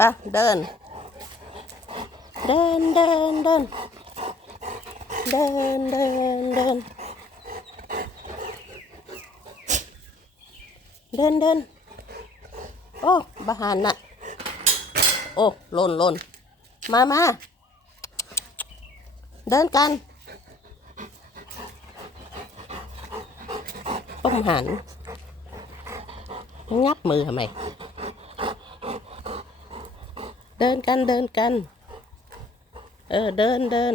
ไปเดิน เดินเดินเดินเดินเดินเดินเดินเดินโอ้บาหันน่ะโอ้หล่นหล่นมามาเดินกันต้มหัน งับมือทำไม เดินกันเดินกัน เออเดินเดิน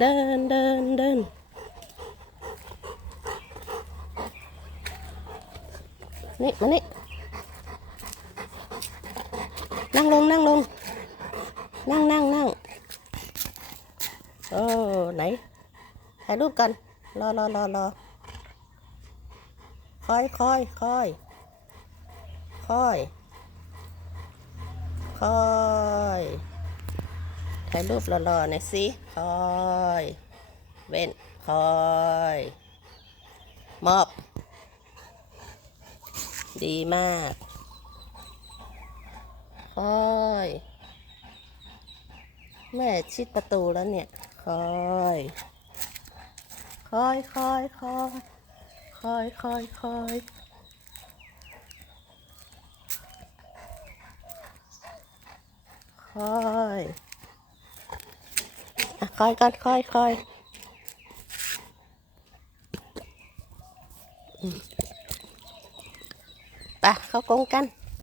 เดินเดินเดินนี่มานี่นั่งลงนั่งลงนั่งนั่งนั่งโอ้ไหนถ่ายรูปกันรอรอรอรอคอยคอยคอยคอย คอยถ่ายรูปรอรอหน่อยสิคอยเว้นคอยมอบ ดีมากคอยแม่ชิดประตูแล้วเนี่ยคอยคอยคอยคอยคอยคอยคอย คอยอะคอยก่อนคอยคอยไปเข้ากงกัน